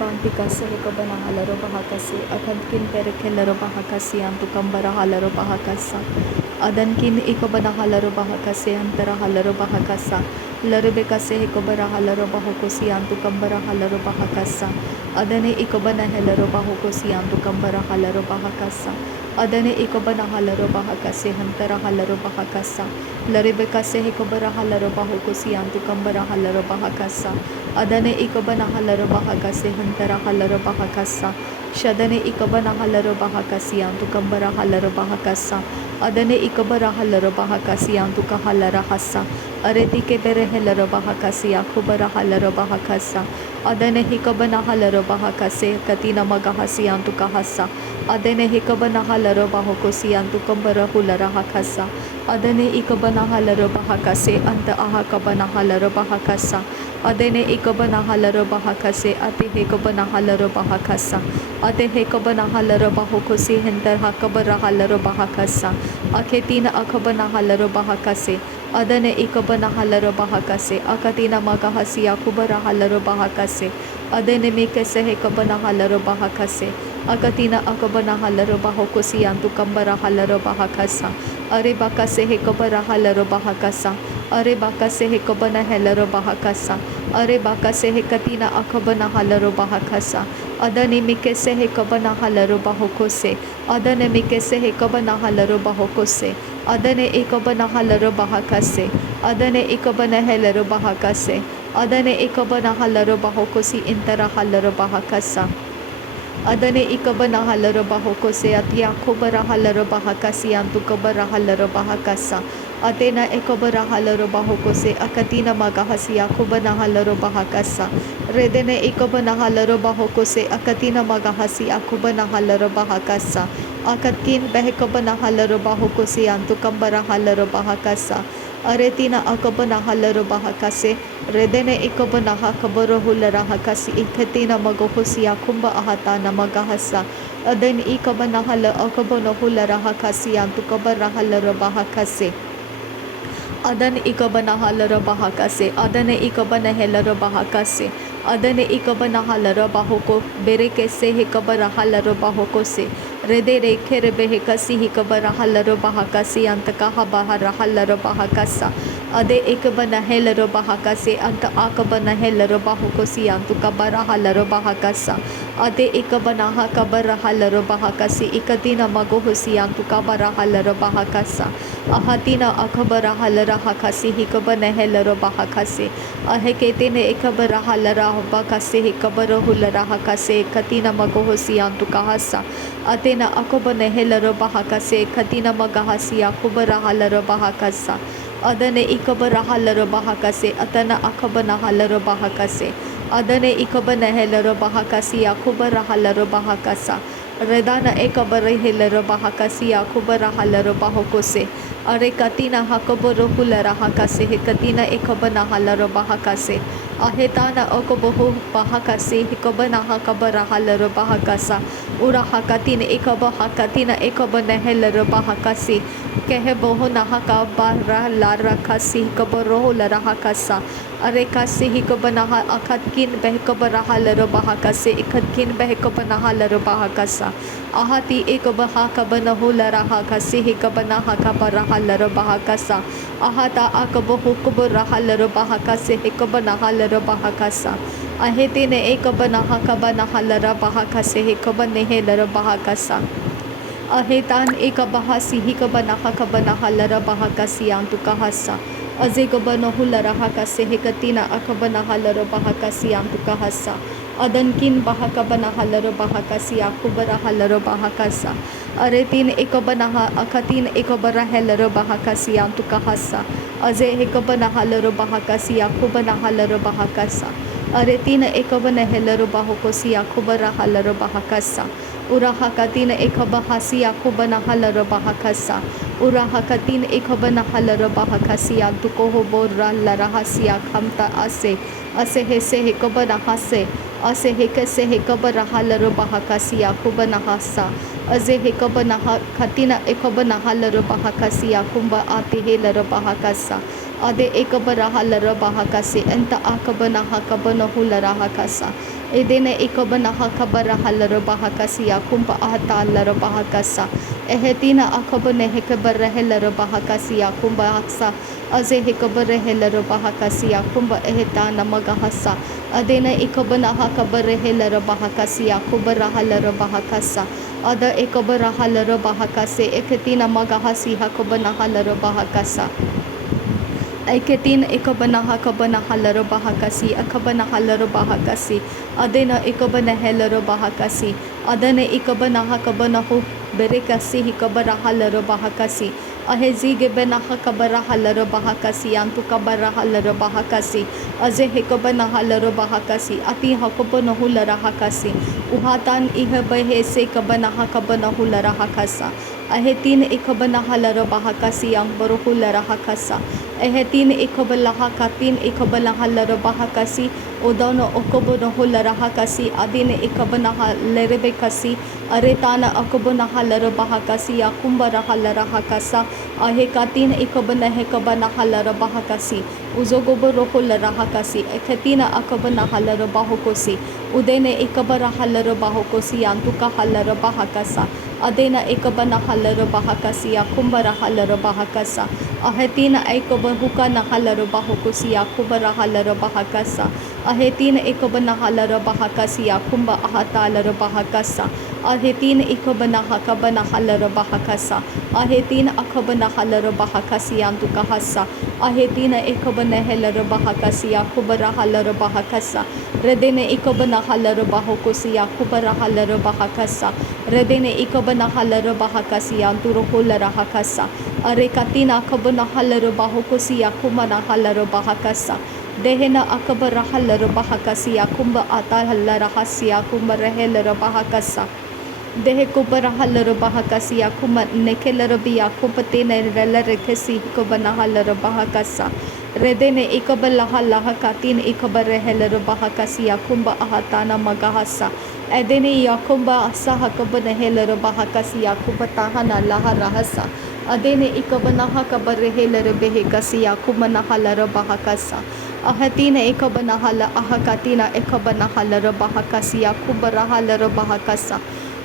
bantikase hekobana halaro bahakase akankin pereke laro bahakasi antukambara halaro bahakasa adankin ikobana halaro bahakase antara halaro bahakasa larubekase hekobara halaro bahokosi antukambara halaro bahakasa adane ikobana helaro bahokosi antukambara halaro bahakasa adane ikobana halaro bahakase hantara halaro bahakasa larubekase hekobara halaro bahokosi antukambara halaro bahakasa adane ikobana halaro bahakase hantara halaro bahakasa shadane ikobana halaro bahakasi antukambara halaro bahakasa adane ikobara halaro bahakasi antuka halara hasa areti ke bere helaro bahakasi akubara halaro bahakasa adane hikobana halaro bahakase katina magahasi antuka hasa adane hikobana halaro bahokosi antukambara hulara hakasa adane ikobana halaro bahakase anta ahakabana halaro bahakasa adene ikobana halaro bahakase ate hekobana halaro bahakasa ate hekobana halaro bahokosi henter hakabara halaro bahakasa aketina akabana halaro bahakase adane ikobana halaro bahakase akatina magahasi akubara halaro bahakase adene mikese hekobana halaro bahakase akatina akabana halaro bahokosi antukambara halaro bahakasa are bakase hekobara halaro bahakasa are bakase hekobana helaro bahakasa are bakase hekatina akabana halaro bahakasa adane mikese hekobana halaro bahokose adane mikese hekobana halaro bahokose adane ikobana halaro bahakase adane ikobana helaro bahakase adane ikobana halaro bahokosi intara halaro bahakasa adane ikobana halaro bahokose atia kobara halaro bahakasi antukobara halaro bahakasa atena ekobara halaro bahokose akatina magahasi akobana halaro bahakasa redene ikobana halaro bahokose akatina magahasi akobana halaro bahakasa akatkin behekobana halaro bahokose antukambara halaro bahakasa aretina akobana halaro bahakase redene ikobana hakaboro hulara hakasi ikatina magohosi akumba ahatana magahasa aden ikobana hala akobona hulara hakasi antukabara halaro bahakase adane ikobana halaro bahakase adane ikobana helaro bahakase adane ikobana halaro bahoko bereke se hekabara halaro bahokose redere kerebe hekasi hekabara halaro bahakasi antaka habahara halaro bahakasa ade ikobana helaro bahakase anta akobana helaro bahokosi antukabara halaro bahakasa ade ikobana hakabara halaro bahakasi ikatina magohosi antukabara halaro bahakasa ahatina akabara halara hakasi hikabana helaro bahakase aheketene ikabara halara bahakase hikabara hulara hakase katina magohosi antukahasa atena akobana helaro bahakase katina magahasi akubara halaro bahakasa adane ikabara halaro bahakase atana akabana halaro bahakase adane ikabana helaro bahakasi akubara halaro bahakasa redana ekabara helaro bahakasi akubara halaro bahokose are katina hakaboro hulara hakase hekatina ekabana halaro bahakase ahetana okobohu bahakase hekabana hakabara halaro bahakasa ura hakatina ekabana helaro bahakase keheboho nahakabara lara kasi hekaboro lara hakasa are kasi hekabana akatkin behekabara halaro bahakase ikatkin behekabana halaro bahakasa ahati ekabaha kabana hulara hakase hekabana hakabara halaro bahakasa ahata akabohu kubura halaro bahakase hekabana halaro bahakasa ahetine ekabana hakabana halara bahakase hekabane helaro bahakasa ahetan ekabahasi hikabana hakabana halara bahakasi antukahasa azekabana hulara hakase hekatina akabana halaro bahakasi antukahasa adankin bahakabana halaro bahakasi akubara halaro bahakasa aretin ekabana akatin ekabara helaro bahakasi antukahasa aze hekabana halaro bahakasi akubana halaro bahakasa aretina ekabana helaro bahokosi akubara halaro bahakasa urahakatina ekabahasi akubana halaro bahakasa urahakatin ekabana halaro bahakasi antukohobora larahasi akamta ase hese hekabana hase ase hekase hekabara halaro bahakasi akubana hasa aze hekabana katina ekabana halaro bahakasi akumba ate helaro bahakasa ade ekabaraha larabaha kasi enta akabanaha kabanahu laraha kasa edene ekabanaha kabaraha larabaha kasi yakumba ahata larabaha kasa ehetina akabane hekabarahe larabaha kasi yakumba aksa aze hekabarahe larabaha kasi yakumba ehetana magahasa adena ekabanaha kabarehe larabaha kasi yakubaraha larabaha kasa ada ekabaraha larabaha kasi eketina magahasi hakabanaha larabaha kasa Aiketin ikabanaha kabanaha larabaha kasi akabanaha larabaha kasi adena ikabanaha larabaha kasi adane ikabanaha kabanahu berekasi hikabaraha larabaha kasi ahezige benaha kabaraha larabaha kasi antu kabaraha larabaha kasi aze hikabanaha larabaha kasi ati hakabanahu laraha kasi uhatan ihabahe se kabanaha kabanahu laraha kasa ahetin ikabanaha larabaha kasi ang baruhu laraha kasa ehetin ikabalaha katin ikabalaha larabaha kasi odono okobonahu laraha kasi adine ikabanaha lerebe kasi aretana akobonaha larabaha kasi akumbaraha laraha kasa ahekatin ikabanahe kabanaha larabaha kasi uzogoborohu laraha kasi eketina akabanaha larabahu kosi udene ikabaraha larabahu kosi antukaha larabaha kasa adena ikabanaha larabaha kasi akumbaraha larabaha kasa ahetina ikabahuka nahalarabahu kosi akubaraha larabaha kasa ahetina ikabanaha larabaha kasi akumba ahata larabaha kasa ahetina ikabanaha kabanaha larabaha kasa ahetina akabanaha larabaha kasi antukahasa ahetina ikabanahe larabaha kasi akubaraha larabaha kasa redene ikabanaha larabahu kosi akubaraha larabaha kasa redene ikabanaha larabaha kasi anturuhu laraha kasa arekatina akabanaha larabahu kosi akumanaha larabaha kasa dehena akabaraha larabaha kasi akumba atala rahasi akumba rehela rabaha kasa dehe kubaraha larabaha kasi akuma nekela rabi akupatena rela rekesi kubanaha larabaha kasa redene ikabalaha laha katin ikabarehela rabaha kasi akumba ahatana magahasa edene yakumba asaha kubanehela rabaha kasi akubatahana laha rahasa adene ikabanaha kabarehela rebehe kasi akumanaha larabaha kasa ahatina ikabanaha la ahakatina ikabanaha larabaha kasi akubaraha larabaha kasa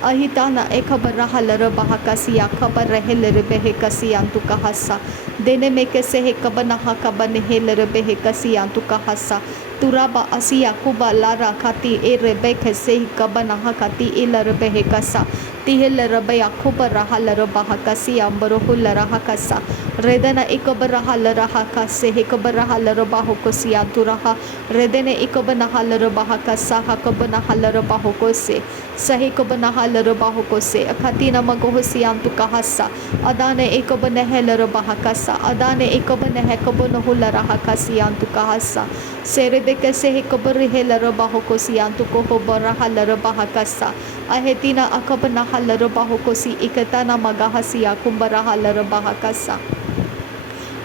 ahitana ekabaraha larabaha kasi akabarehe lerebehe kasi antukahasa dene mekese hekabanaha kabanehe lerebehe kasi antukahasa turaba asiya kuba lara kati erebeke se hekabanaha kati ilarebehe kasa tihela rabaya kubaraha larabaha kasi ambaruhu laraha kasa redana ikabaraha laraha kasi hekabaraha larabahu kosi anturaha redene ikabanaha larabaha kasa hakabanaha larabahu kose sahi kabanaha larabahu kose akatina magohosi antukahasa adane ikabanahe larabaha kasa adane ikabanahe kabanahu laraha kasi antukahasa serebeke se hekabarihe larabahu kosi antukoho baraha larabaha kasa ahetina akabanaha larabahu kosi ikatana magahasi akumbaraha larabaha kasa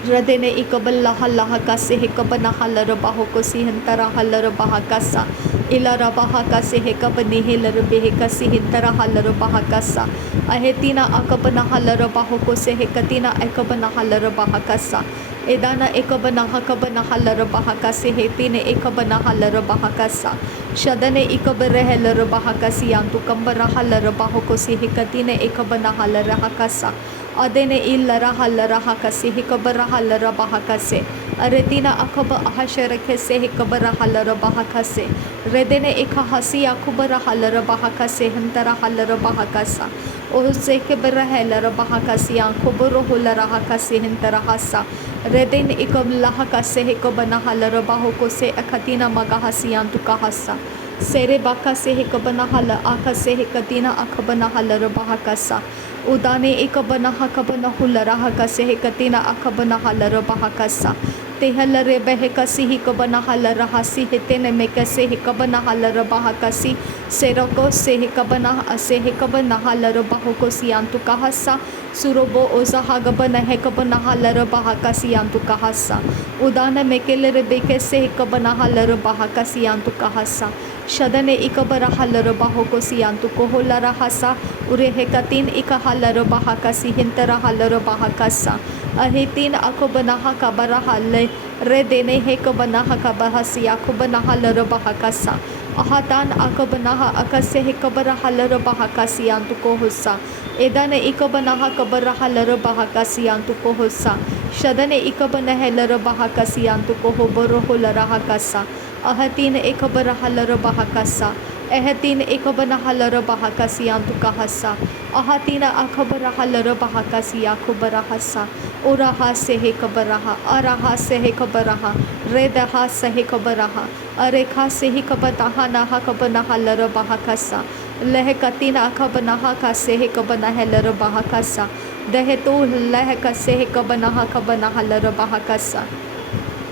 Radene ikabalaha laha kasi hekabanaha larabahu kosi hentaraha larabaha kasa ila rabaha kasi hekabanihe larabehe kasi hentaraha larabaha kasa ahetina akabanaha larabahu kosi hekatina ekabanaha larabaha kasa edana ekabanaha kabanaha larabaha kasi hetine ekabanaha larabaha kasa shadane ikabarehe larabaha kasi antukambaraha larabahu kosi hekatine ekabanaha laraha kasa adene illaraha laraha kasi hikabaraha larabaha kase aretina akaba ahasharake se hikabaraha larabaha kase redene ikahasi akubaraha larabaha kase hantaraha larabaha kasa o se kebaraha larabaha kasi ankuburuhu laraha kasi hantarahasa redene ikablaha kase hikabanaha larabahu kose akatina magahasi antukahasa sere baka se hikabanaha la akase hikatina akabanaha larabaha kasa udane ikabanaha kabanahu laraha kase hekatina akabanaha larabaha kasa tehela rebehe kasi hikabanaha laraha si hetene mekase hikabanaha larabaha kasi seroko se hikabanaha ase hikabanaha larabahu kosi antukahasa surobo ozaha gabanahe kabanaha larabaha kasi antukahasa udane mekele rebeke se hikabanaha larabaha kasi antukahasa shadane ikabaraha larabahu kosi antukoho larahasa urehekatin ikaha larabaha kasi hintaraha larabaha kasa Ahitin akobanaha kabaraha le redene hekobanaha kabahasi akobanaha lerobahakasa. Ahatan akobanaha akase hekobaraha lerobahakasi antukohusa. Edane ikobanaha kabaraha lerobahakasi antukohusa. Shadane ikobanahe lerobahakasi antukohoboroho lerahakasa. Ahatin ikobaraha lerobahakasa. Ehatin ikobanaha lerobahakasi antukahasa. Ahatina akabaraha lerobahakasi akubarahasa. Uraha sehe kabaraha, araha sehe kabaraha, redaha sehe kabaraha, arekha sehe kabataha naha kabanaha lerobahakasa. Lehekatina akabanaha ka sehe kabanaha lerobahakasa. Dehetu leheka sehe kabanaha kabanaha lerobahakasa.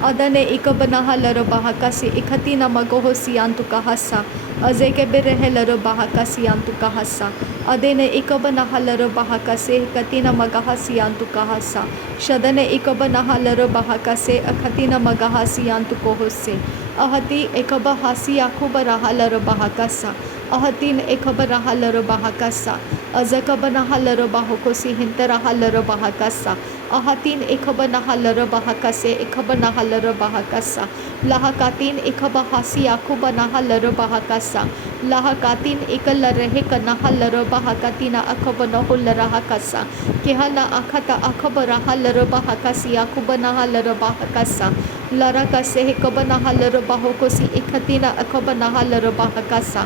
Adane ikabanaha lerobahakasi ikatina magohosi antukahasa. Azeke berehe lerobahakasi antukahasa. Adene ikabanaha lerobahakasi ikatina magahasi antukahasa. Shadane ikabanaha lerobahakasi akatina magahasi antukohose. Ahati ikabahasi akubaraha lerobahakasa. Ahatin ikabaraha lerobahakasa. Azakabanaha lerobahokosi hinteraha lerobahakasa. Ahatin ikabanaha lerobahakase ikabanaha lerobahakasa. Lahakatin ikabahasi akubanaha lerobahakasa. Lahakatin ikalarehe kanaha lerobahakatina akabanahu lerahakasa. Kihana akata akabaraha lerobahakasi akubanaha lerobahakasa. Larakase ikabanaha lerobahokosi ikatina akabanaha lerobahakasa.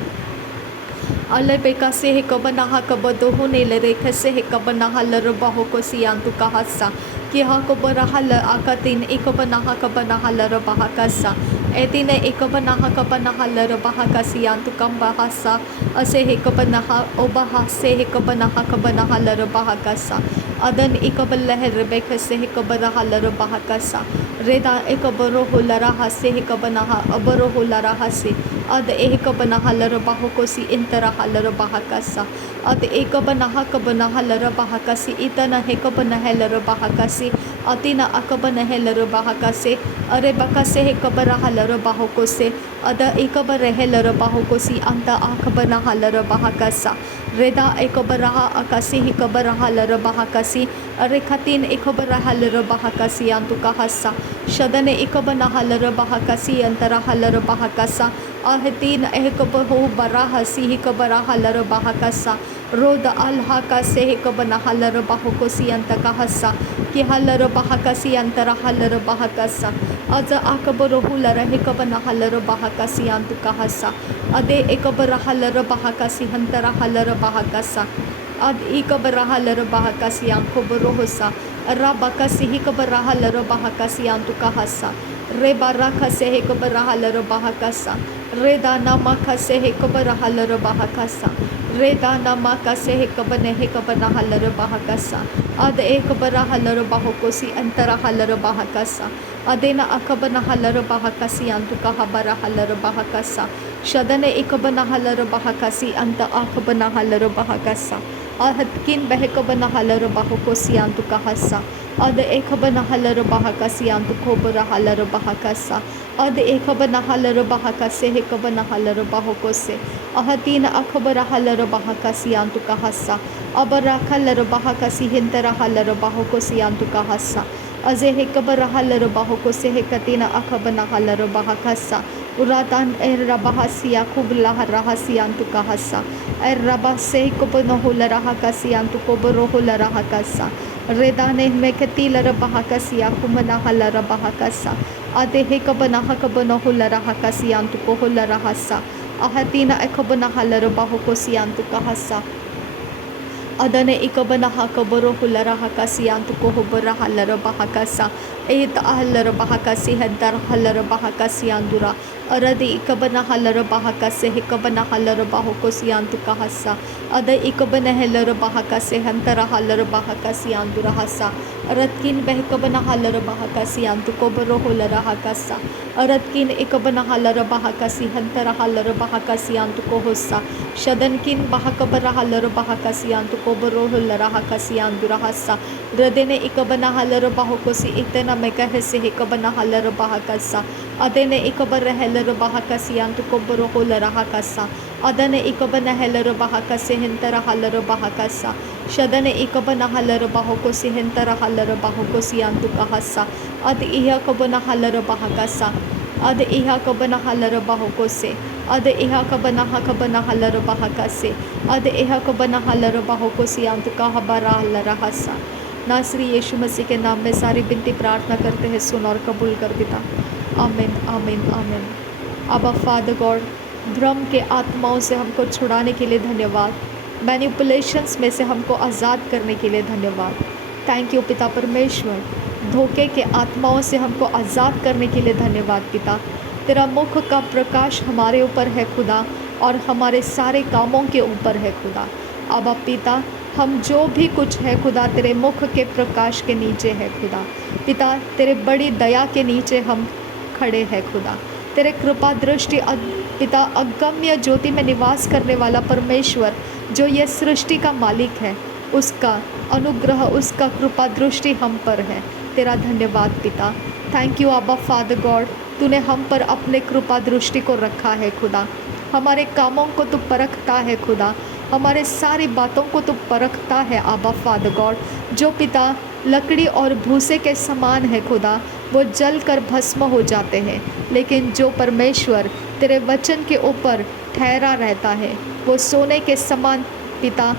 Alebeka se hekabanaha kabadohu nelereka se hekabanaha lerabaho si antukahasa. Kiha kabaraha la akatin ikabanaha kabanaha lerabahakasa. Etine ikabanaha kabanaha lerabahakasi antukambahasa. Ase hekabanaha obaha se hekabanaha kabanaha lerabahakasa. Adan ikabalahe rebeka se hekabanaha lerabahakasa. Reda ikabarohu laraha se hekabanaha abarohu laraha se. Ad ekabanaha lerabahokosi interaha lerabahakasa. Ad ekabanaha kabanaha lerabahakasi itana hekabanaha lerabahakasi. Atina akabanaha lerabahakase. Arebakase hekabaraha lerabahokose. Ada ekabarehe lerabahokosi anta akabanaha lerabahakasa. Reda ekabaraha akasi hekabaraha lerabahakasi. Arekatin ekabaraha lerabahakasi antukahasa. Shadane ekabanaha lerabahakasi antaraha lerabahakasa. Ahatin ehkabahu baraha sihi kabaraha lerabahakasa. Roda alhaka sehe kabanaha lerabahokosi antakahasa. Kiha lerabahakasi antaraha lerabahakasa. Aza akabarohu lerahe kabanaha lerabahakasi antukahasa. Ade ekabaraha lerabahakasi antaraha lerabahakasa. Ad ikabaraha lerabahakasi ankobarohosa. Rabakasi hikabaraha lerabahakasi antukahasa. Rebaraka sehe kabaraha lerabahakasa. Reda namaka sehe kabaraha lerabahakasa. Reda namaka sehe kabanehe kabanaha lerabahakasa. Ad ekabaraha lerabahokosi antaraha lerabahakasa. Adena akabanaha lerabahakasi antukahabaraha lerabahakasa. Shadane ikabanaha lerabahakasi anta akabanaha lerabahakasa. Ahatkin behekabanaha lerabahokosi antukahasa. Ad ekabanaha lerabahakasi antukobaraha lerabahakasa. Ad ekabanaha lerabahakase hekabanaha lerabahokose. Ahatina akabaraha lerabahakasi antukahasa. Abaraka lerabahakasi hinteraha lerabahokosi antukahasa. Aze hekabaraha lerabahokose hekatina akabanaha lerabahakasa. Uratan errabahasi akublaha rahasi antukahasa. Errabase hekabanahu lerahakasi antukoborohu lerahakasa. Redane mekati lerabahakasi akumanaha lerabahakasa. Ade hekabanaha kabanahu lerahakasi antukohu lerahasa. Ahatina ekabanaha lerabahokosi antukahasa. Adane ikabanaha kabarohu lerahakasi antukohu baraha lerabahakasa. Eita lerabahakasi hadaraha lerabahakasi andura. Aradi ikabanaha lerabahakase hekabanaha lerabahokosi antukahasa. Ada ikabanaha lerabahakase hantaraha lerabahakasi andurahasa. Aratkin behekabanaha lerabahakasi antukobarohu lerahakasa. Aratkin ikabanaha lerabahakasi hantaraha lerabahakasi antukohosa. Shadankin bahakabaraha lerabahakasi antukobarohu lerahakasi andurahasa. Radene ikabanaha lerabahokosi itena megahese hekabanaha lerabahakasa. Adene ikabaraha lerabahakasi antukobarohu lerahakasa. Adane ikabanaha lerabahakase hentaraha lerabahakasa. शदन एकबना हलर बाहो को सिहंतर huller बाहो को सियांतु कहसा अद इह कबना हलर बाहकसा अद इहा कबना हलर बाहो को से अद इहा कबना हलर बाहका से अद इहा कबना हलर बाहो को सियांतु कहबरा हलर हसा। नासरी यीशु मसीह के नाम में सारी विनती प्रार्थना करते हैं, सुन और कबूल कर पिता। आमीन आमीन आमीन। अब फादर गॉड, भ्रम के आत्माओं से हमको छुड़ाने के लिए धन्यवाद, मैनिपुलेशंस में से हमको आज़ाद करने के लिए धन्यवाद। थैंक यू पिता परमेश्वर। धोखे के आत्माओं से हमको आज़ाद करने के लिए धन्यवाद पिता। तेरा मुख का प्रकाश हमारे ऊपर है खुदा, और हमारे सारे कामों के ऊपर है खुदा। अब पिता, हम जो भी कुछ है खुदा, तेरे मुख के प्रकाश के नीचे है खुदा। पिता, तेरे बड़ी दया के नीचे हम खड़े हैं खुदा। तेरे कृपा दृष्टि पिता, अगम्य ज्योति में निवास करने वाला परमेश्वर, जो ये सृष्टि का मालिक है, उसका अनुग्रह, उसका कृपा दृष्टि हम पर है। तेरा धन्यवाद पिता। थैंक यू आबा फादर गॉड, तूने हम पर अपने कृपा दृष्टि को रखा है खुदा। हमारे कामों को तू परखता है खुदा, हमारे सारी बातों को तू परखता है आबा फादर गॉड। जो पिता लकड़ी और भूसे के समान है खुदा, वो जल कर भस्म हो जाते हैं, लेकिन जो परमेश्वर तेरे वचन के ऊपर ठहरा रहता है, वो सोने के समान पिता,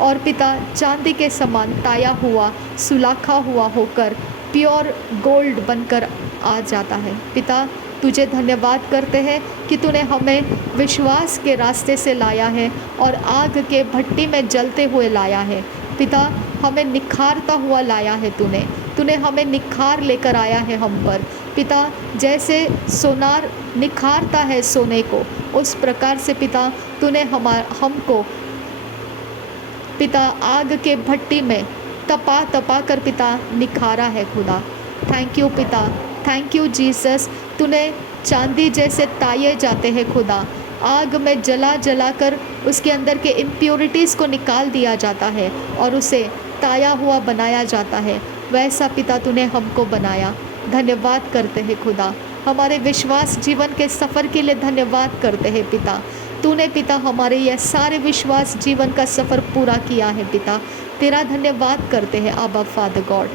और पिता चांदी के समान ताया हुआ, सुलाखा हुआ होकर प्योर गोल्ड बनकर आ जाता है। पिता, तुझे धन्यवाद करते हैं कि तूने हमें विश्वास के रास्ते से लाया है और आग के भट्टी में जलते हुए लाया है। पिता, हमें निखारता हुआ लाया है तूने हमें निखार लेकर आया है हम पर। पिता, जैसे सोनार निखारता है सोने को, उस प्रकार से पिता तूने हमको पिता आग के भट्टी में तपा कर पिता निखारा है खुदा। थैंक यू पिता, थैंक यू जीसस। तूने चांदी जैसे ताये जाते हैं खुदा, आग में जला कर उसके अंदर के इम्प्योरिटीज़ को निकाल दिया जाता है और उसे ताया हुआ बनाया जाता है, वैसा पिता तूने हमको बनाया। धन्यवाद करते हैं खुदा। हमारे विश्वास जीवन के सफ़र के लिए धन्यवाद करते हैं पिता। तूने पिता हमारे यह सारे विश्वास जीवन का सफ़र पूरा किया है पिता। तेरा धन्यवाद करते हैं आबा फादर गॉड।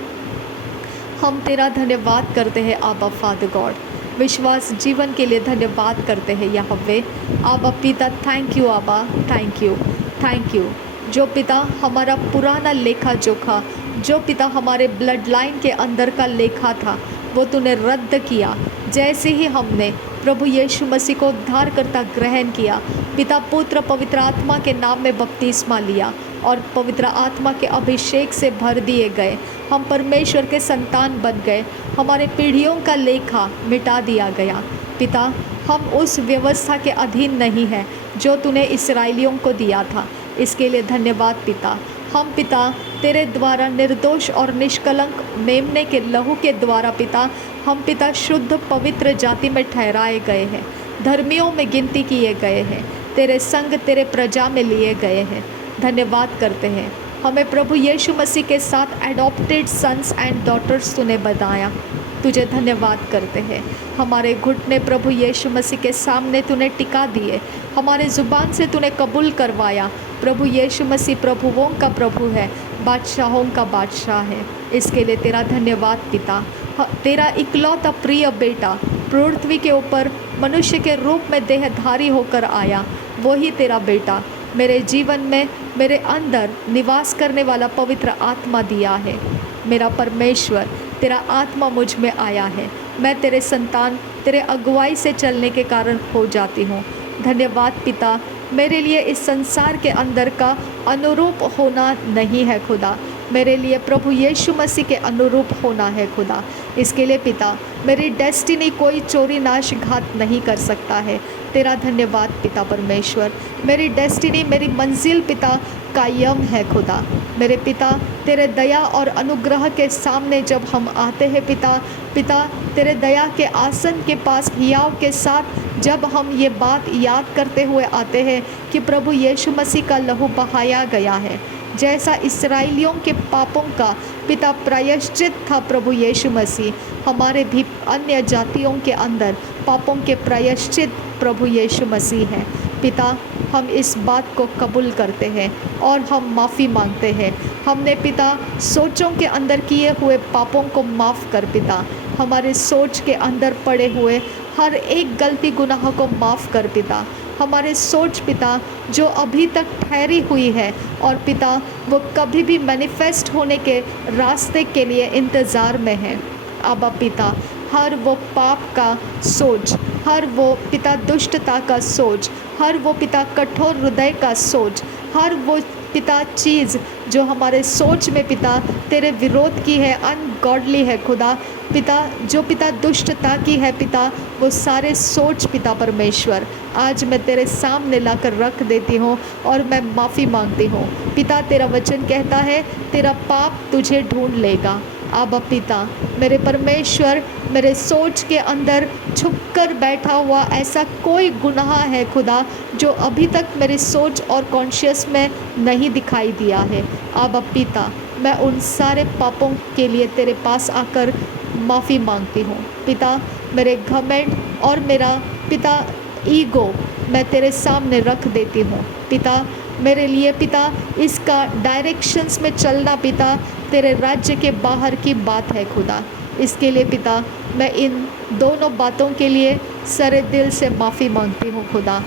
हम तेरा धन्यवाद करते हैं आबा फादर गॉड। विश्वास जीवन के लिए धन्यवाद करते हैं यहोवे। आबा पिता, थैंक यू आबा, थैंक यू। जो पिता हमारा पुराना लेखा जोखा, जो पिता हमारे ब्लड लाइन के अंदर का लेखा था, वो तूने रद्द किया। जैसे ही हमने प्रभु यीशु मसीह को उद्धारकर्ता ग्रहण किया, पिता पुत्र पवित्र आत्मा के नाम में बपतिस्मा लिया और पवित्र आत्मा के अभिषेक से भर दिए गए, हम परमेश्वर के संतान बन गए। हमारे पीढ़ियों का लेखा मिटा दिया गया पिता। हम उस व्यवस्था के अधीन नहीं हैं जो तूने इस्राएलियों को दिया था। इसके लिए धन्यवाद पिता। हम पिता तेरे द्वारा निर्दोष और निष्कलंक मेमने के लहू के द्वारा पिता, हम पिता शुद्ध पवित्र जाति में ठहराए गए हैं, धर्मियों में गिनती किए गए हैं, तेरे संग तेरे प्रजा में लिए गए हैं। धन्यवाद करते हैं। हमें प्रभु यीशु मसीह के साथ एडॉप्टेड सन्स एंड डॉटर्स तूने बताया। तुझे धन्यवाद करते हैं। हमारे घुटने प्रभु यीशु मसीह के सामने तूने टिका दिए, हमारे ज़ुबान से तूने कबूल करवाया। प्रभु यीशु मसीह प्रभुओं का प्रभु है, बादशाहों का बादशाह है। इसके लिए तेरा धन्यवाद पिता। तेरा इकलौता प्रिय बेटा पृथ्वी के ऊपर मनुष्य के रूप में देहधारी होकर आया, वही तेरा बेटा मेरे जीवन में, मेरे अंदर निवास करने वाला पवित्र आत्मा दिया है। मेरा परमेश्वर, तेरा आत्मा मुझ में आया है। मैं तेरे संतान, तेरे अगुवाई से चलने के कारण हो जाती हूँ। धन्यवाद पिता। मेरे लिए इस संसार के अंदर का अनुरूप होना नहीं है खुदा, मेरे लिए प्रभु यीशु मसीह के अनुरूप होना है खुदा। इसके लिए पिता मेरी डेस्टिनी कोई चोरी नाश घात नहीं कर सकता है। तेरा धन्यवाद पिता परमेश्वर। मेरी डेस्टिनी, मेरी मंजिल पिता कायम है खुदा। मेरे पिता तेरे दया और अनुग्रह के सामने जब हम आते हैं पिता तेरे दया के आसन के पास हियाव के साथ जब हम ये बात याद करते हुए आते हैं कि प्रभु यीशु मसीह का लहू बहाया गया है, जैसा इस्राएलियों के पापों का पिता प्रायश्चित था प्रभु यीशु मसीह, हमारे भी अन्य जातियों के अंदर पापों के प्रायश्चित प्रभु यीशु मसीह है। पिता, हम इस बात को कबूल करते हैं और हम माफ़ी मांगते हैं। हमने पिता सोचों के अंदर किए हुए पापों को माफ़ कर पिता, हमारे सोच के अंदर पड़े हुए हर एक गलती गुनाह को माफ़ कर पिता। हमारे सोच पिता जो अभी तक ठहरी हुई है और पिता वो कभी भी मैनिफेस्ट होने के रास्ते के लिए इंतज़ार में है। अबा पिता, हर वो पाप का सोच, हर वो पिता दुष्टता का सोच, हर वो पिता कठोर हृदय का सोच, हर वो पिता चीज़ जो हमारे सोच में पिता तेरे विरोध की है, अनगॉडली है खुदा, पिता जो पिता दुष्टता की है पिता, वो सारे सोच पिता परमेश्वर आज मैं तेरे सामने लाकर रख देती हूँ और मैं माफ़ी मांगती हूँ। पिता तेरा वचन कहता है तेरा पाप तुझे ढूंढ लेगा। आबा पिता, मेरे परमेश्वर, मेरे सोच के अंदर छुपकर बैठा हुआ ऐसा कोई गुनाह है खुदा जो अभी तक मेरी सोच और कॉन्शियस में नहीं दिखाई दिया है। आबा पिता, मैं उन सारे पापों के लिए तेरे पास आकर माफ़ी मांगती हूँ। पिता, मेरे घमंड और मेरा पिता ईगो मैं तेरे सामने रख देती हूँ। पिता, मेरे लिए पिता इसका डायरेक्शंस में चलना पिता तेरे राज्य के बाहर की बात है खुदा। इसके लिए पिता मैं इन दोनों बातों के लिए सरे दिल से माफ़ी मांगती हूँ खुदा।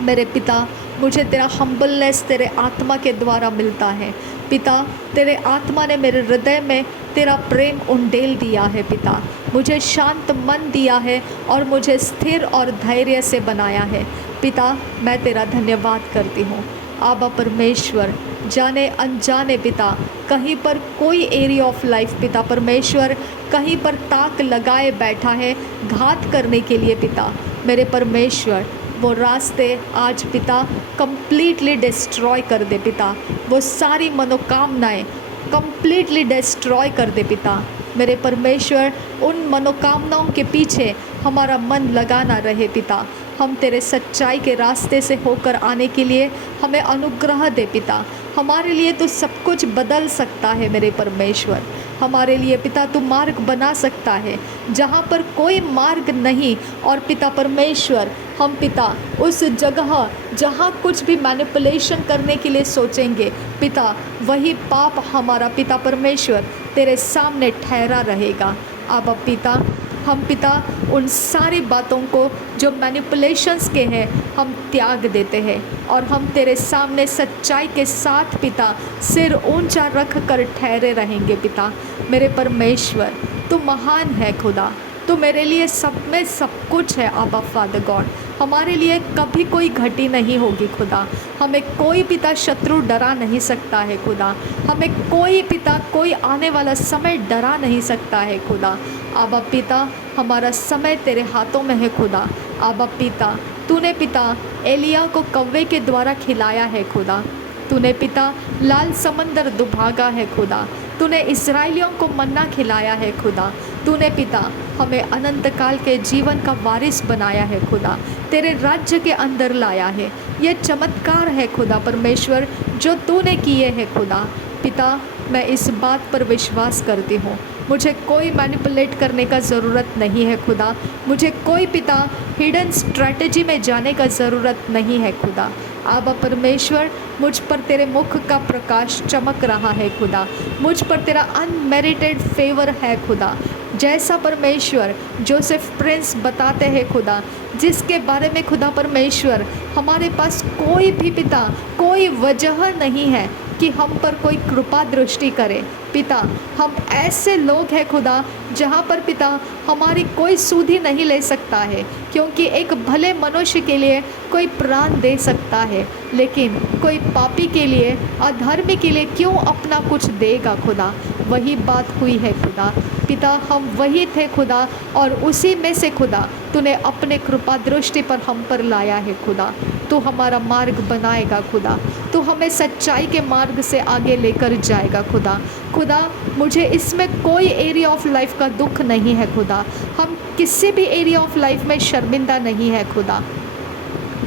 मेरे पिता, मुझे तेरा हम्बलनेस तेरे आत्मा के द्वारा मिलता है पिता। तेरे आत्मा ने मेरे हृदय में तेरा प्रेम उंडेल दिया है पिता, मुझे शांत मन दिया है और मुझे स्थिर और धैर्य से बनाया है पिता। मैं तेरा धन्यवाद करती हूँ। आबा परमेश्वर, जाने अनजाने पिता कहीं पर कोई एरिया ऑफ लाइफ पिता परमेश्वर कहीं पर ताक लगाए बैठा है घात करने के लिए पिता, मेरे परमेश्वर वो रास्ते आज पिता कंप्लीटली डिस्ट्रॉय कर दे पिता। वो सारी मनोकामनाएं कंप्लीटली डिस्ट्रॉय कर दे पिता। मेरे परमेश्वर, उन मनोकामनाओं के पीछे हमारा मन लगा ना रहे पिता। हम तेरे सच्चाई के रास्ते से होकर आने के लिए हमें अनुग्रह दे पिता। हमारे लिए तो सब कुछ बदल सकता है मेरे परमेश्वर। हमारे लिए पिता तू मार्ग बना सकता है जहाँ पर कोई मार्ग नहीं। और पिता परमेश्वर, हम पिता उस जगह जहाँ कुछ भी मैनिपुलेशन करने के लिए सोचेंगे पिता, वही पाप हमारा पिता परमेश्वर तेरे सामने ठहरा रहेगा। अब पिता, हम पिता उन सारी बातों को जो मैनिपुलेशंस के हैं हम त्याग देते हैं और हम तेरे सामने सच्चाई के साथ पिता सिर ऊंचा रख कर ठहरे रहेंगे पिता। मेरे परमेश्वर, तू महान है खुदा, तो मेरे लिए सब में सब कुछ है। आबा फादर गॉड, हमारे लिए कभी कोई घटी नहीं होगी खुदा। हमें कोई पिता शत्रु डरा नहीं सकता है खुदा। हमें कोई पिता कोई आने वाला समय डरा नहीं सकता है खुदा। आबा पिता, हमारा समय तेरे हाथों में है खुदा। आबा पिता, तूने पिता एलिया को कौवे के द्वारा खिलाया है खुदा। तूने पिता लाल समंदर दुभागा है खुदा। तूने इस्राएलियों को मन्ना खिलाया है खुदा। तूने पिता हमें अनंत काल के जीवन का वारिस बनाया है खुदा, तेरे राज्य के अंदर लाया है। ये चमत्कार है खुदा परमेश्वर जो तूने किए हैं खुदा। पिता, मैं इस बात पर विश्वास करती हूँ, मुझे कोई मैनिपुलेट करने का ज़रूरत नहीं है खुदा। मुझे कोई पिता हिडन स्ट्रैटेजी में जाने का ज़रूरत नहीं है खुदा। आबा परमेश्वर, मुझ पर तेरे मुख का प्रकाश चमक रहा है खुदा। मुझ पर तेरा अनमेरिटेड फेवर है खुदा। जैसा परमेश्वर जोसेफ प्रिंस बताते हैं खुदा, जिसके बारे में खुदा परमेश्वर हमारे पास कोई भी पिता कोई वजह नहीं है कि हम पर कोई कृपा दृष्टि करे। पिता, हम ऐसे लोग हैं खुदा जहाँ पर पिता हमारी कोई सुधि नहीं ले सकता है, क्योंकि एक भले मनुष्य के लिए कोई प्राण दे सकता है, लेकिन कोई पापी के लिए, अधर्मी के लिए क्यों अपना कुछ देगा खुदा। वही बात हुई है खुदा। पिता, हम वही थे खुदा और उसी में से खुदा तूने अपने कृपा दृष्टि पर हम पर लाया है खुदा। तू हमारा मार्ग बनाएगा खुदा। तू हमें सच्चाई के मार्ग से आगे लेकर जाएगा खुदा। खुदा, मुझे इसमें कोई एरिया ऑफ लाइफ का दुख नहीं है खुदा। हम किसी भी एरिया ऑफ लाइफ में शर्मिंदा नहीं है खुदा।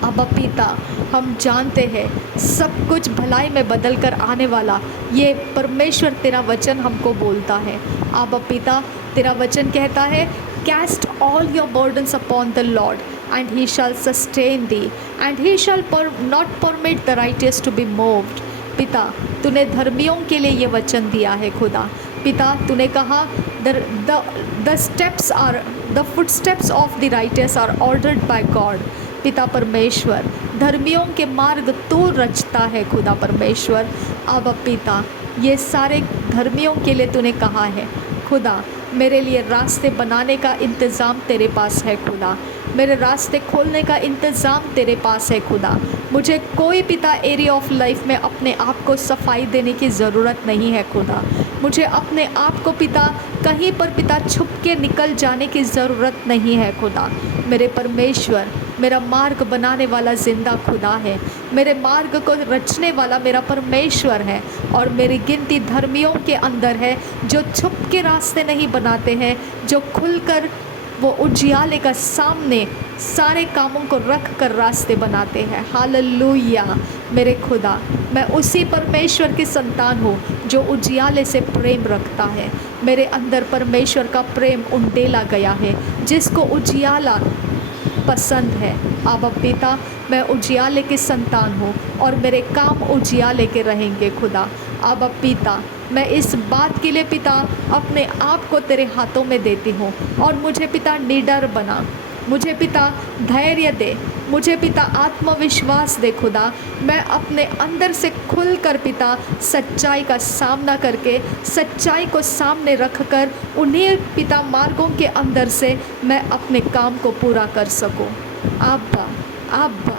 अब पिता, हम जानते हैं सब कुछ भलाई में बदल कर आने वाला ये परमेश्वर तेरा वचन हमको बोलता है। अब पिता, तेरा वचन कहता है cast all your burdens upon the Lord, and he shall sustain thee, and he shall not permit the righteous to be moved. पिता, तूने धर्मियों के लिए ये वचन दिया है खुदा। पिता, तूने कहा the steps are the footsteps of the righteous are ordered by God. पिता परमेश्वर, धर्मियों के मार्ग तू रचता है खुदा परमेश्वर। अब पिता, ये सारे धर्मियों के लिए तूने कहा है खुदा, मेरे लिए रास्ते बनाने का इंतज़ाम तेरे पास है खुदा, मेरे रास्ते खोलने का इंतज़ाम तेरे पास है खुदा। मुझे कोई पिता एरिया ऑफ लाइफ में अपने आप को सफाई देने की ज़रूरत नहीं है खुदा। मुझे अपने आप को पिता कहीं पर पिता छुप के निकल जाने की ज़रूरत नहीं है खुदा। मेरे परमेश्वर, मेरा मार्ग बनाने वाला ज़िंदा खुदा है, मेरे मार्ग को रचने वाला मेरा परमेश्वर है, और मेरी गिनती धर्मियों के अंदर है जो छुप के रास्ते नहीं बनाते हैं, जो खुलकर वो उजियाले का सामने सारे कामों को रख कर रास्ते बनाते हैं। हालेलुया मेरे खुदा, मैं उसी परमेश्वर की संतान हूँ जो उजियाले से प्रेम रखता है। मेरे अंदर परमेश्वर का प्रेम उंडेला गया है, जिसको उजियाला पसंद है। अब पिता, मैं उजियाले की संतान हूँ और मेरे काम उजियाले के रहेंगे खुदा। अब पिता, मैं इस बात के लिए पिता अपने आप को तेरे हाथों में देती हूँ, और मुझे पिता निडर बना, मुझे पिता धैर्य दे, मुझे पिता आत्मविश्वास दे खुदा। मैं अपने अंदर से खुलकर पिता सच्चाई का सामना करके, सच्चाई को सामने रखकर उन्हीं पिता मार्गों के अंदर से मैं अपने काम को पूरा कर सकूं। आब्बा, आब्बा,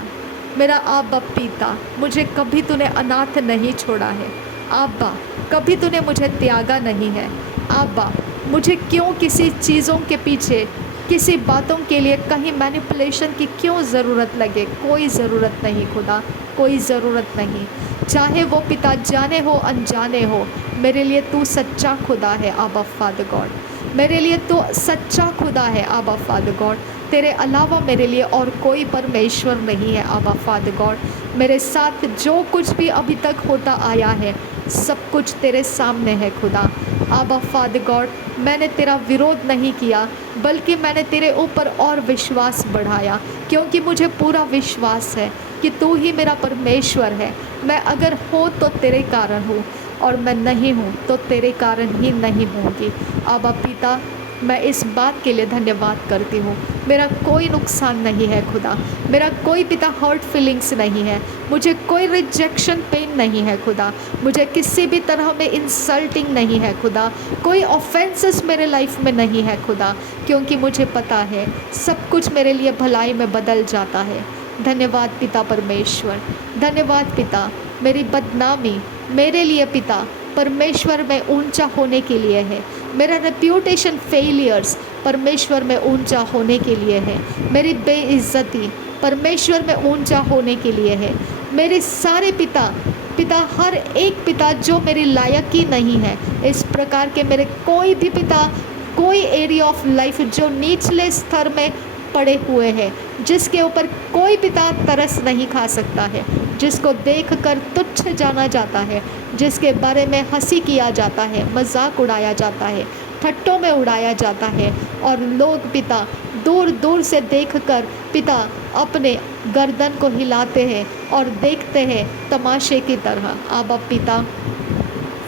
मेरा आब्बा पिता, मुझे कभी तूने अनाथ नहीं छोड़ा है। आब्बा, कभी तूने मुझे त्यागा नहीं है। आब्बा, मुझे क्यों किसी चीज़ों के पीछे, किसी बातों के लिए कहीं मैनिपुलेशन की क्यों ज़रूरत लगे? कोई ज़रूरत नहीं खुदा, कोई ज़रूरत नहीं। चाहे वो पिता जाने हो अनजाने हो, मेरे लिए तू सच्चा खुदा है आबा फादर गॉड। मेरे लिए तू सच्चा खुदा है आबा फादर गॉड। तेरे अलावा मेरे लिए और कोई परमेश्वर नहीं है आबा फादर गॉड। मेरे साथ जो कुछ भी अभी तक होता आया है, सब कुछ तेरे सामने है खुदा। आबा फादर गॉड, मैंने तेरा विरोध नहीं किया, बल्कि मैंने तेरे ऊपर और विश्वास बढ़ाया, क्योंकि मुझे पूरा विश्वास है कि तू ही मेरा परमेश्वर है। मैं अगर हो तो तेरे कारण हूँ, और मैं नहीं हूँ तो तेरे कारण ही नहीं होंगी। आबा पिता, मैं इस बात के लिए धन्यवाद करती हूँ। मेरा कोई नुकसान नहीं है खुदा, मेरा कोई पिता हर्ट फीलिंग्स नहीं है, मुझे कोई रिजेक्शन पेन नहीं है खुदा, मुझे किसी भी तरह में इंसल्टिंग नहीं है खुदा, कोई ऑफेंसेस मेरे लाइफ में नहीं है खुदा, क्योंकि मुझे पता है सब कुछ मेरे लिए भलाई में बदल जाता है। धन्यवाद पिता परमेश्वर, धन्यवाद पिता। मेरी बदनामी मेरे लिए पिता परमेश्वर में ऊंचा होने के लिए है। मेरा रेप्यूटेशन फेलियर्स परमेश्वर में ऊंचा होने के लिए है। मेरी बेइज्जती परमेश्वर में ऊंचा होने के लिए है। मेरे सारे पिता हर एक पिता जो मेरी लायक ही नहीं है, इस प्रकार के मेरे कोई भी पिता, कोई एरिया ऑफ लाइफ जो निचले स्तर में पड़े हुए हैं, जिसके ऊपर कोई पिता तरस नहीं खा सकता है, जिसको देखकर तुच्छ जाना जाता है, जिसके बारे में हंसी किया जाता है, मजाक उड़ाया जाता है, ठट्टों में उड़ाया जाता है, और लोग पिता दूर दूर से देखकर पिता अपने गर्दन को हिलाते हैं और देखते हैं तमाशे की तरह। आबा पिता,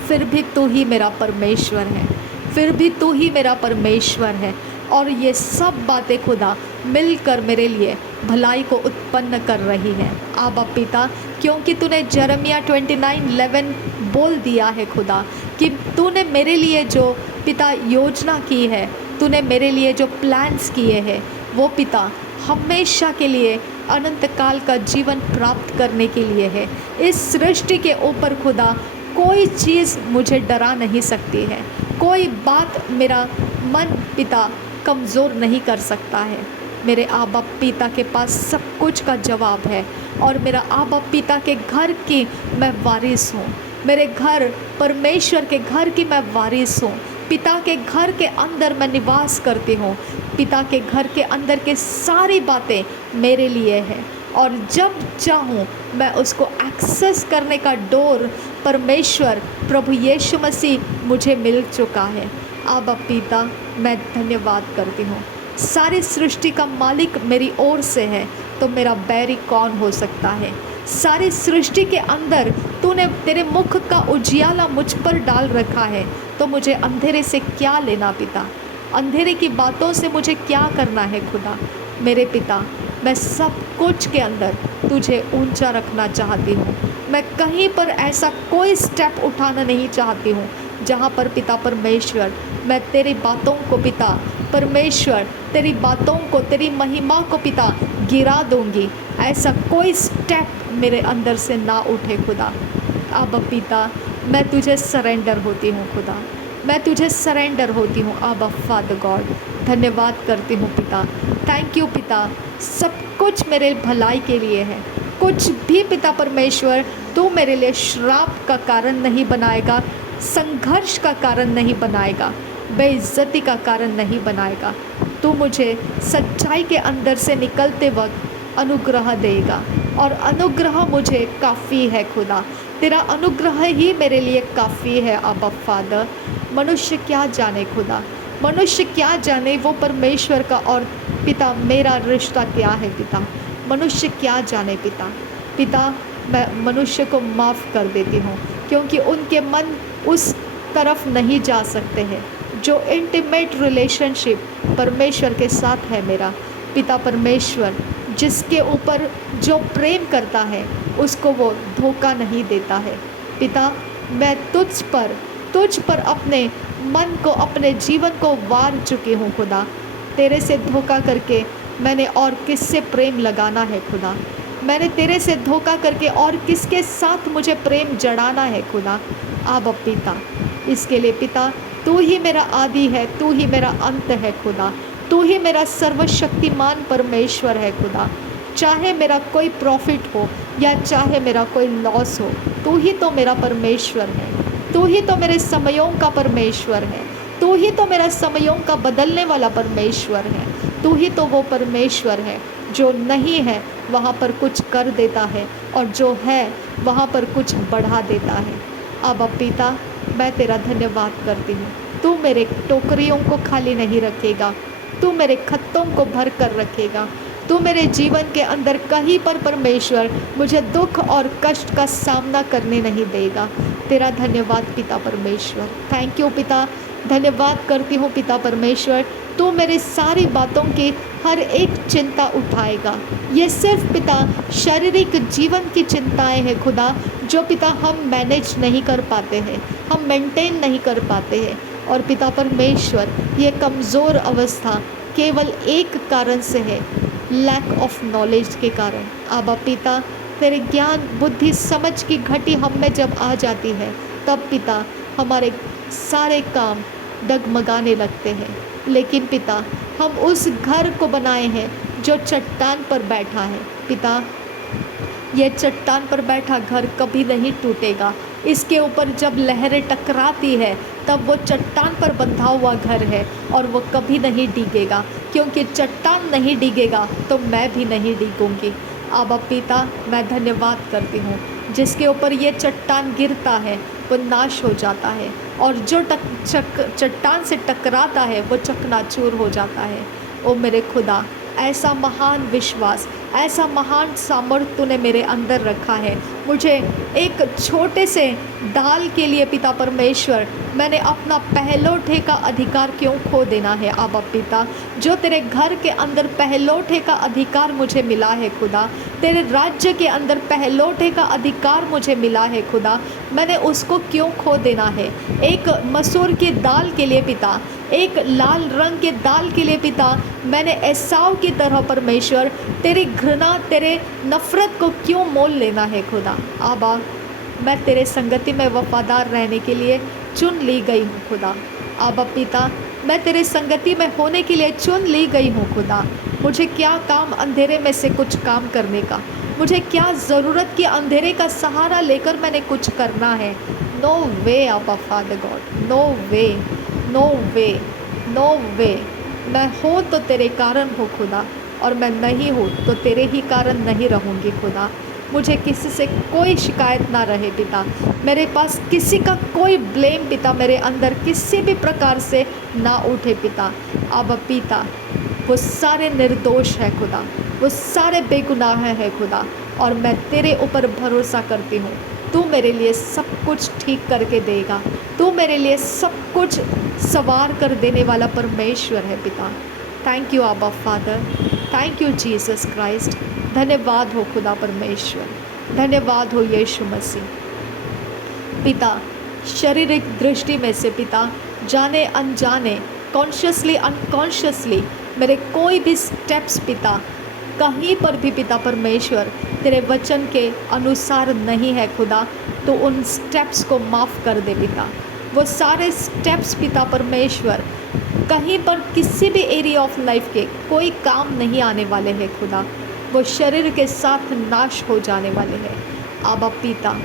फिर भी तू ही मेरा परमेश्वर है, फिर भी तू ही मेरा परमेश्वर है, और ये सब बातें खुदा मिलकर मेरे लिए भलाई को उत्पन्न कर रही है। आबा पिता, क्योंकि तूने यिर्मयाह 29:11 बोल दिया है खुदा कि तूने मेरे लिए जो पिता योजना की है, तूने मेरे लिए जो प्लान्स किए हैं, वो पिता हमेशा के लिए अनंत काल का जीवन प्राप्त करने के लिए है। इस सृष्टि के ऊपर खुदा कोई चीज़ मुझे डरा नहीं सकती है, कोई बात मेरा मन पिता कमज़ोर नहीं कर सकता है। मेरे आबा पिता के पास सब कुछ का जवाब है, और मेरा आबा पिता के घर की मैं वारिस हूँ। मेरे घर, परमेश्वर के घर की मैं वारिस हूँ। पिता के घर के अंदर मैं निवास करती हूँ। पिता के घर के अंदर के सारी बातें मेरे लिए है, और जब चाहूँ मैं उसको एक्सेस करने का डोर परमेश्वर प्रभु यीशु मसीह मुझे मिल चुका है। आबा पिता, मैं धन्यवाद करती हूँ। सारी सृष्टि का मालिक मेरी ओर से है तो मेरा बैरी कौन हो सकता है। सारी सृष्टि के अंदर तूने तेरे मुख का उजियाला मुझ पर डाल रखा है तो मुझे अंधेरे से क्या लेना पिता। अंधेरे की बातों से मुझे क्या करना है खुदा। मेरे पिता, मैं सब कुछ के अंदर तुझे ऊंचा रखना चाहती हूँ। मैं कहीं पर ऐसा कोई स्टेप उठाना नहीं चाहती हूँ जहाँ पर पिता परमेश्वर मैं तेरी बातों को पिता परमेश्वर तेरी बातों को तेरी महिमा को पिता गिरा दूंगी। ऐसा कोई स्टेप मेरे अंदर से ना उठे खुदा। अब पिता, मैं तुझे सरेंडर होती हूँ खुदा, मैं तुझे सरेंडर होती हूँ। अब फादर गॉड, धन्यवाद करती हूँ पिता। थैंक यू पिता, सब कुछ मेरे भलाई के लिए है। कुछ भी पिता परमेश्वर तू मेरे लिए श्राप का कारण नहीं बनाएगा, संघर्ष का कारण नहीं बनाएगा, बेइज्जती का कारण नहीं बनाएगा। तू मुझे सच्चाई के अंदर से निकलते वक्त अनुग्रह देगा और अनुग्रह मुझे काफ़ी है खुदा। तेरा अनुग्रह ही मेरे लिए काफ़ी है अब्बा फादर। मनुष्य क्या जाने खुदा, मनुष्य क्या जाने वो परमेश्वर का और पिता मेरा रिश्ता क्या है पिता। मनुष्य क्या जाने पिता। पिता, मैं मनुष्य को माफ़ कर देती हूँ क्योंकि उनके मन उस तरफ नहीं जा सकते हैं जो इंटीमेट रिलेशनशिप परमेश्वर के साथ है मेरा। पिता परमेश्वर, जिसके ऊपर जो प्रेम करता है उसको वो धोखा नहीं देता है। पिता, मैं तुझ पर अपने मन को अपने जीवन को वार चुकी हूँ खुदा। तेरे से धोखा करके मैंने और किससे प्रेम लगाना है खुदा। मैंने तेरे से धोखा करके और किसके साथ मुझे प्रेम जड़ाना है खुदा। अब पिता, इसके लिए पिता तू ही मेरा आदि है, तू ही मेरा अंत है खुदा। तू ही मेरा सर्वशक्तिमान परमेश्वर है खुदा। चाहे मेरा कोई प्रॉफिट हो या चाहे मेरा कोई लॉस हो, तू ही तो मेरा परमेश्वर है। तू ही तो मेरे समयों का परमेश्वर है। तू ही तो मेरा समयों का बदलने वाला परमेश्वर है। तू ही तो वो परमेश्वर है जो नहीं है वहाँ पर कुछ कर देता है और जो है वहाँ पर कुछ बढ़ा देता है। अब पिता, मैं तेरा धन्यवाद करती हूँ। तू मेरे टोकरियों को खाली नहीं रखेगा, तू मेरे खत्तों को भर कर रखेगा। तू मेरे जीवन के अंदर कहीं पर परमेश्वर मुझे दुख और कष्ट का सामना करने नहीं देगा। तेरा धन्यवाद पिता परमेश्वर। थैंक यू पिता, धन्यवाद करती हूँ पिता परमेश्वर। तू मेरी सारी बातों की हर एक चिंता उठाएगा। ये सिर्फ पिता शारीरिक जीवन की चिंताएं हैं खुदा, जो पिता हम मैनेज नहीं कर पाते हैं, हम मेंटेन नहीं कर पाते हैं। और पिता परमेश्वर, ये कमज़ोर अवस्था केवल एक कारण से है, लैक ऑफ नॉलेज के कारण। अब पिता, तेरे ज्ञान बुद्धि समझ की घटी हम में जब आ जाती है तब पिता हमारे सारे काम डगमगाने लगते हैं। लेकिन पिता, हम उस घर को बनाए हैं जो चट्टान पर बैठा है। पिता, यह चट्टान पर बैठा घर कभी नहीं टूटेगा। इसके ऊपर जब लहरें टकराती है तब वो चट्टान पर बंधा हुआ घर है और वो कभी नहीं डिगेगा, क्योंकि चट्टान नहीं डिगेगा तो मैं भी नहीं डिगूंगी। अब पिता, मैं धन्यवाद करती हूँ, जिसके ऊपर ये चट्टान गिरता है वो नाश हो जाता है और जो चट्टान से टकराता है वो चकनाचूर हो जाता है। ओ मेरे खुदा, ऐसा महान विश्वास, ऐसा महान सामर्थ्य तूने मेरे अंदर रखा है। मुझे एक छोटे से दाल के लिए पिता परमेश्वर मैंने अपना पहलौठे का अधिकार क्यों खो देना है। अब पिता, जो तेरे घर के अंदर पहलौठे का अधिकार मुझे मिला है खुदा, तेरे राज्य के अंदर पहलौठे का अधिकार मुझे मिला है खुदा, मैंने उसको क्यों खो देना है। एक मसूर की दाल के लिए पिता, एक लाल रंग के दाल के लिए पिता, मैंने एसाव की तरह परमेश्वर तेरी घृणा, तेरे नफ़रत को क्यों मोल लेना है खुदा। आबा, मैं तेरे संगति में वफादार रहने के लिए चुन ली गई हूँ खुदा। आबा पिता, मैं तेरे संगति में होने के लिए चुन ली गई हूँ खुदा। मुझे क्या काम अंधेरे में से कुछ काम करने का, मुझे क्या ज़रूरत कि अंधेरे का सहारा लेकर मैंने कुछ करना है। नो वे आबा फादर गॉड, नो वे, नो वे, नो वे। मैं हो तो तेरे कारण हो खुदा, और मैं नहीं हूँ तो तेरे ही कारण नहीं रहूँगी खुदा। मुझे किसी से कोई शिकायत ना रहे पिता, मेरे पास किसी का कोई ब्लेम पिता मेरे अंदर किसी भी प्रकार से ना उठे पिता। अब पिता, वो सारे निर्दोष है खुदा, वो सारे बेगुनाह है खुदा। और मैं तेरे ऊपर भरोसा करती हूँ, तू मेरे लिए सब कुछ ठीक करके देगा, तू मेरे लिए सब कुछ सवार कर देने वाला परमेश्वर है पिता। थैंक यू आबा father, thank you Jesus Christ. धन्यवाद हो खुदा परमेश्वर, धन्यवाद हो यीशु मसीह। पिता, शारीरिक दृष्टि में से पिता, जाने अनजाने, कॉन्शियसली अनकॉन्शियसली मेरे कोई भी स्टेप्स पिता, कहीं पर भी पिता परमेश्वर तेरे वचन के अनुसार नहीं है खुदा, तो उन स्टेप्स को माफ़ कर दे पिता। वो सारे स्टेप्स पिता परमेश्वर कहीं पर किसी भी एरिया ऑफ लाइफ के कोई काम नहीं आने वाले हैं खुदा, वो शरीर के साथ नाश हो जाने वाले हैं। आबा पिता,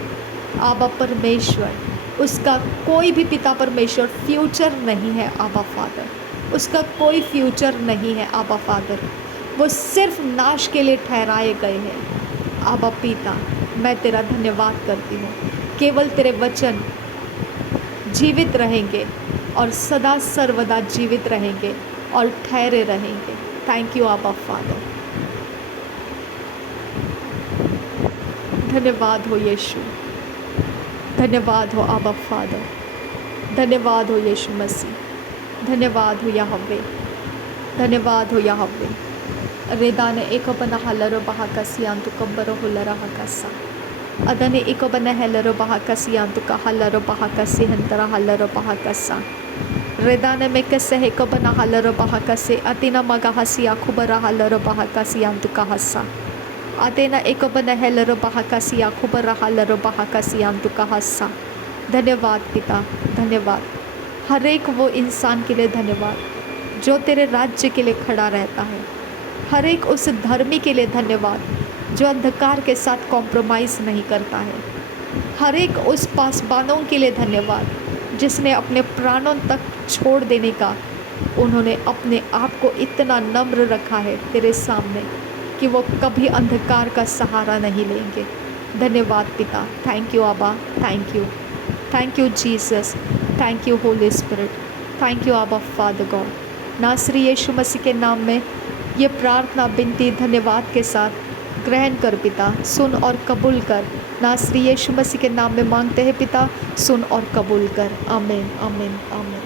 आबा परमेश्वर, उसका कोई भी पिता परमेश्वर फ्यूचर नहीं है आबा फादर, उसका कोई फ्यूचर नहीं है आबा फादर, वो सिर्फ नाश के लिए ठहराए गए हैं। आबा पिता, मैं तेरा धन्यवाद करती हूँ, केवल तेरे वचन जीवित रहेंगे और सदा सर्वदा जीवित रहेंगे और ठहरे रहेंगे। थैंक यू आबा फादर, धन्यवाद हो यीशु, धन्यवाद हो आबा फादर, धन्यवाद हो यीशु मसीह, धन्यवाद हो यहोवे, धन्यवाद हो यहोवे। रेदाने एको बना हलरो बहा कसियांतु कब्बरो हुलरा हकसा अदने एको बना हेलरो बहा कसियांतु का हलरो बहा कसी हंतरा हलरो बहा कसा रेदाने में कसे एको बना हलरो बहा कसे अतिना मगा हसिया खुबरा हलरो बहा कसियांतु का हसा अतेना एको बना हेलरो बहा कसिया खुबरा हलरो बहा कसियांतु का हसा। धन्यवाद पिता, धन्यवाद हर एक वो इंसान के लिए, धन्यवाद जो तेरे राज्य के लिए खड़ा रहता है, हर एक उस धर्मी के लिए धन्यवाद जो अंधकार के साथ कॉम्प्रोमाइज़ नहीं करता है, हर एक उस पासबानों के लिए धन्यवाद जिसने अपने प्राणों तक छोड़ देने का, उन्होंने अपने आप को इतना नम्र रखा है तेरे सामने कि वो कभी अंधकार का सहारा नहीं लेंगे। धन्यवाद पिता, थैंक यू आबा, thank you Jesus, thank you Holi spirit, thank you आबा फादर गॉड। नासरी यीशु मसीह के नाम में ये प्रार्थना विनती धन्यवाद के साथ ग्रहण कर पिता, सुन और कबूल कर। नासरी यीशु मसीह के नाम में मांगते हैं पिता, सुन और कबूल कर। आमीन, आमीन, आमीन।